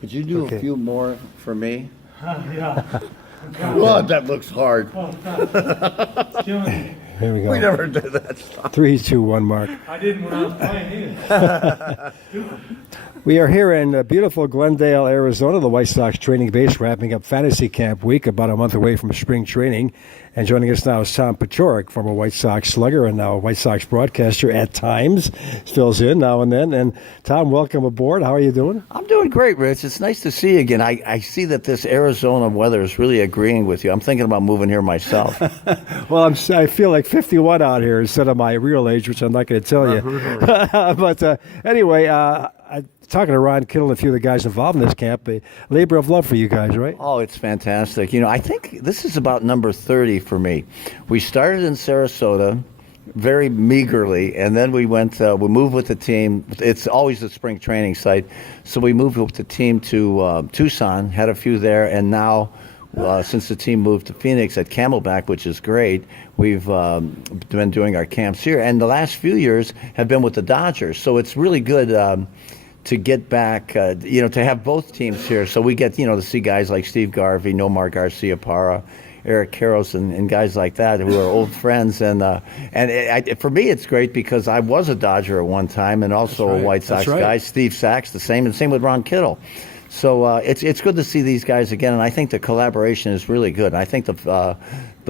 Could you do a few more for me? Yeah. God, that looks hard. Oh, God. It's killing me. Here we go. We never did that stuff. 3, 2, 1, Mark. I didn't when I was playing either. We are here in beautiful Glendale, Arizona, the White Sox training base, wrapping up Fantasy Camp Week, about a month away from spring training. And joining us now is Tom Paciorek, former White Sox slugger and now a White Sox broadcaster at times. Fills in now and then. And Tom, welcome aboard. How are you doing? I'm doing great, Rich. It's nice to see you again. I see that this Arizona weather is really agreeing with you. I'm thinking about moving here myself. Well, I feel like 51 out here instead of my real age, which I'm not going to tell you. But anyway, talking to Ron Kittle and a few of the guys involved in this camp, a labor of love for you guys, right? Oh, it's fantastic. I think this is about number 30 for me. We started in Sarasota very meagerly, and then we moved with the team. It's always the spring training site. So we moved with the team to Tucson, had a few there, and now since the team moved to Phoenix at Camelback, which is great, we've been doing our camps here. And the last few years have been with the Dodgers. So it's really good to get back, to have both teams here. So we get, to see guys like Steve Garvey, Nomar Garcia-Parra, Eric Karros, and guys like that who are old friends. And for me, it's great because I was a Dodger at one time and also a White Sox guy. Steve Sachs, the same, and same with Ron Kittle. So it's good to see these guys again, and I think the collaboration is really good. I think the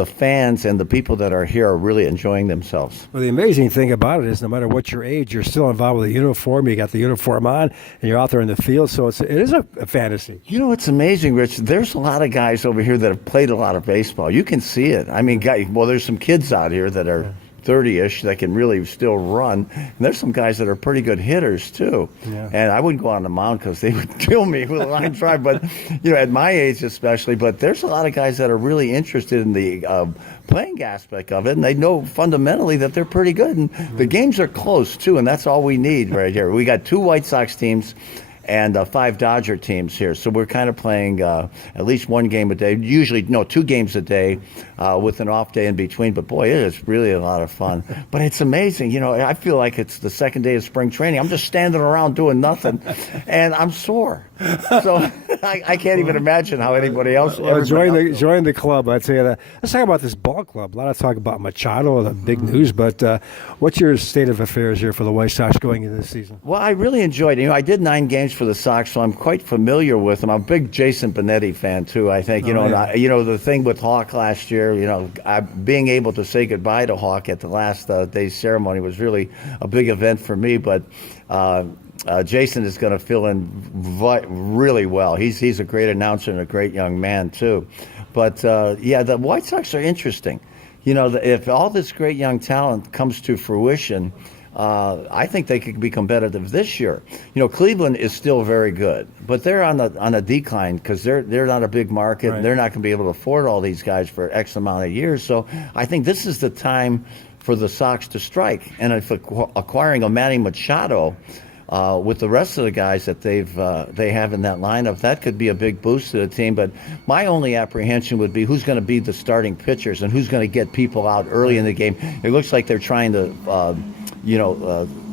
fans and the people that are here are really enjoying themselves. Well, the amazing thing about it is no matter what your age, you're still involved with the uniform. You got the uniform on, and you're out there in the field, so it is a fantasy. It's amazing, Rich. There's a lot of guys over here that have played a lot of baseball. You can see it. I mean, there's some kids out here that are 30-ish that can really still run. And there's some guys that are pretty good hitters, too. Yeah. And I wouldn't go on the mound because they would kill me with a line drive. But, at my age especially. But there's a lot of guys that are really interested in the playing aspect of it. And they know fundamentally that they're pretty good. And the games are close, too. And that's all we need right here. We got 2 White Sox teams and 5 Dodger teams here. So we're kind of playing at least 1 game a day. Usually, 2 games a day with an off day in between. But, boy, it is really a lot of fun. But it's amazing. I feel like it's the second day of spring training. I'm just standing around doing nothing, and I'm sore. So I can't even imagine how anybody else. Join the club. I'd say that. Let's talk about this ball club. A lot of talk about Machado, the big news. But what's your state of affairs here for the White Sox going into this season? Well, I really enjoyed it. I did 9 games for the Sox, so I'm quite familiar with them. I'm a big Jason Benetti fan too. I think the thing with Hawk last year. Being able to say goodbye to Hawk at the last day's ceremony was really a big event for me. But Jason is going to fill in really well. He's a great announcer and a great young man too. But the White Sox are interesting. If all this great young talent comes to fruition, I think they could be competitive this year. Cleveland is still very good, but they're on a decline because they're not a big market. Right. And they're not going to be able to afford all these guys for X amount of years. So I think this is the time for the Sox to strike. And if acquiring a Manny Machado with the rest of the guys that they have in that lineup, that could be a big boost to the team. But my only apprehension would be who's going to be the starting pitchers and who's going to get people out early in the game. It looks like they're trying to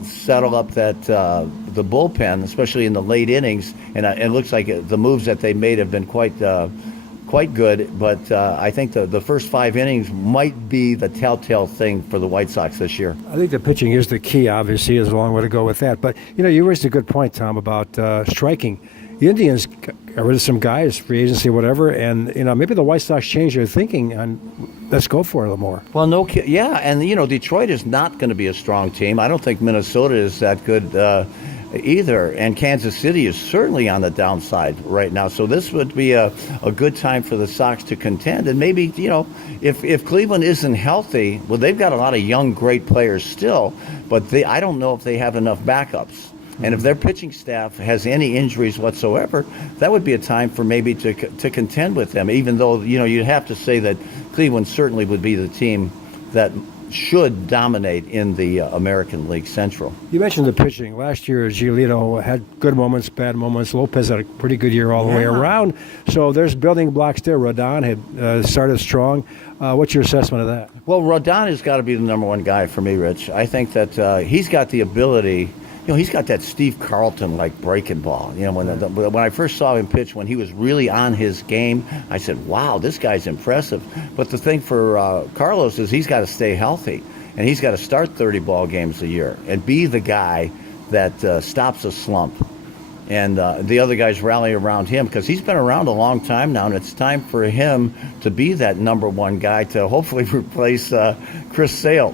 settle up the bullpen, especially in the late innings, and it looks like the moves that they made have been quite good. But I think the first 5 innings might be the telltale thing for the White Sox this year. I think the pitching is the key. Obviously, there's a long way to go with that. But you raised a good point, Tom, about striking. The Indians got rid of some guys, free agency, whatever, and maybe the White Sox change their thinking on let's go for it a little more. Well, and Detroit is not going to be a strong team. I don't think Minnesota is that good either, and Kansas City is certainly on the downside right now. So this would be a good time for the Sox to contend, and maybe if Cleveland isn't healthy, well, they've got a lot of young, great players still, but I don't know if they have enough backups. And if their pitching staff has any injuries whatsoever, that would be a time for maybe to contend with them, even though, you'd have to say that Cleveland certainly would be the team that should dominate in the American League Central. You mentioned the pitching. Last year, Giolito had good moments, bad moments. Lopez had a pretty good year all the way around. So there's building blocks there. Rodon had started strong. What's your assessment of that? Well, Rodon has got to be the number 1 guy for me, Rich. I think that he's got the ability you know, he's got that Steve Carlton like breaking ball. You know, when I first saw him pitch, when he was really on his game, I said, "Wow, this guy's impressive." But the thing for Carlos is he's got to stay healthy, and he's got to start 30 ball games a year and be the guy that stops a slump. And the other guys rally around him because he's been around a long time now, and it's time for him to be that number one guy to hopefully replace Chris Sale.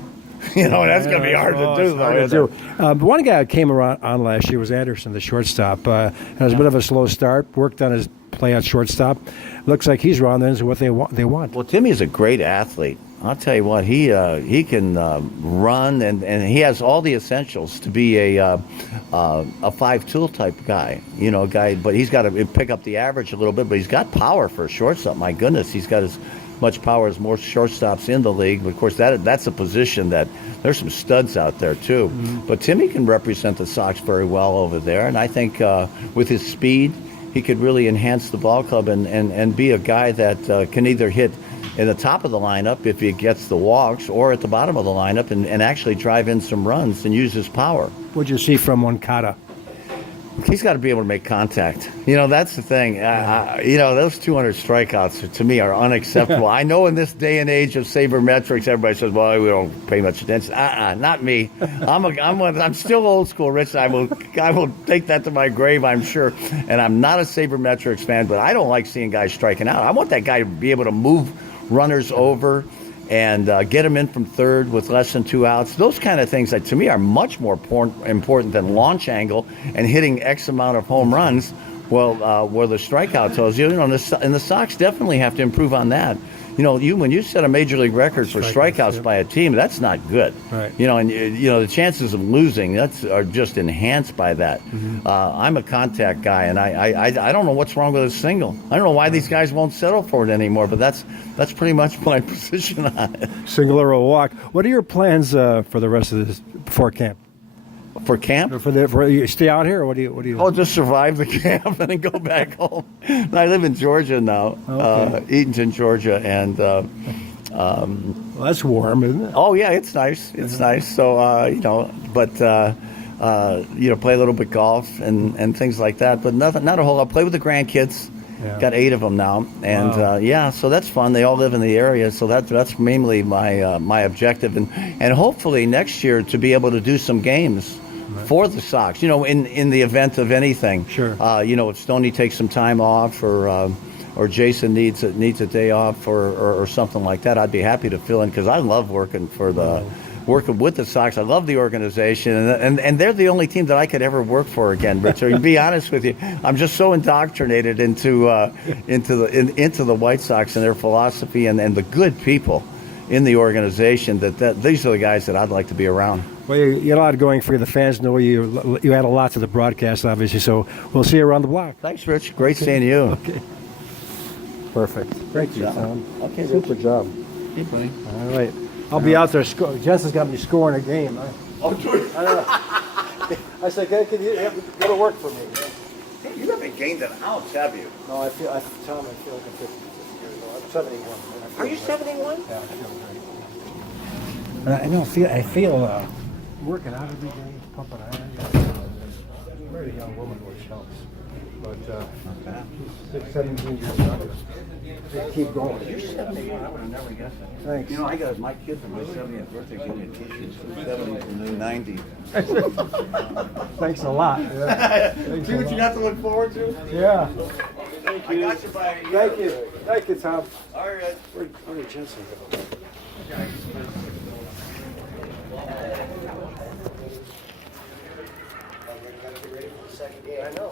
You know, that's going to be hard to do, though. One guy who came around on last year was Anderson, the shortstop. Had a bit of a slow start, worked on his play at shortstop. Looks like he's rounding into what they want. Well, Timmy's a great athlete. I'll tell you what, he can run, and he has all the essentials to be a five-tool type guy. You know, but he's got to pick up the average a little bit. But he's got power for a shortstop. My goodness, he's got as much power as most shortstops in the league. But of course, that's a position that there's some studs out there too. Mm-hmm. But Timmy can represent the Sox very well over there, and I think with his speed, he could really enhance the ball club and be a guy that can either hit in the top of the lineup if he gets the walks, or at the bottom of the lineup and actually drive in some runs and use his power. What'd you see from Moncada? He's got to be able to make contact. You know, that's the thing. You know, those 200 strikeouts to me are unacceptable. I know in this day and age of sabermetrics, everybody says, "Well, we don't pay much attention." Not me. I'm still old school, Rich. I will take that to my grave, I'm sure. And I'm not a sabermetrics fan, but I don't like seeing guys striking out. I want that guy to be able to move runners over and get them in from third with less than 2 outs. Those kind of things that to me are much more important than launch angle and hitting X amount of home runs. Well, where the strikeout tells you, and the Sox definitely have to improve on that. You know, when you set a major league record for strikeouts by a team, that's not good. Right. You know, and you know the chances of losing are just enhanced by that. Mm-hmm. I'm a contact guy, and I don't know what's wrong with a single. I don't know why these guys won't settle for it anymore. But that's pretty much my position on it. Single or a walk. What are your plans for the rest of this before camp? For camp? For you stay out here, or what do you? Oh, just survive the camp and then go back home. I live in Georgia now, Eatonton, Georgia, and well, that's warm, isn't it? oh yeah, it's nice. It's nice. So you know, but you know, play a little bit golf and things like that. But not a whole lot. Play with the grandkids. Yeah. Got 8 of them now, and wow. Yeah, so that's fun. They all live in the area, so that's mainly my objective, and hopefully next year to be able to do some games for the Sox. You know, in the event of anything. Sure. You know, if Stoney takes some time off, or Jason needs a day off, or something like that, I'd be happy to fill in because I love working with the Sox. I love the organization, and they're the only team that I could ever work for again, Richard. To be honest with you, I'm just so indoctrinated into the White Sox and their philosophy and the good people in the organization that these are the guys that I'd like to be around. Well, you had a lot going for you. The fans know you. You had a lot to the broadcast, obviously. So we'll see you around the block. Thanks, Rich. Great seeing you. Okay. Perfect. Thank you, Tom. Okay, super job. Keep playing. All right. I'll be out there. Jess has got me scoring a game. I said, can you go to work for me? Hey, you haven't gained an ounce, have you? No, Tom, I feel like I'm 50 years old. I'm 71. Are you 71? Yeah, I feel great. I know. I feel working out every day, pumping iron. Very young woman, which helps. But 17 years old. Keep going. You're 71. I would have never guessed that. Thanks. You know, I got my kid for my 70th birthday gave me a T-shirt from 70 to the 90. Thanks a lot. Yeah. See what you got to look forward to? Yeah. Thank you. I got you by a year. Thank you. Thank you, Tom. All right. Where did Jensen go? I know.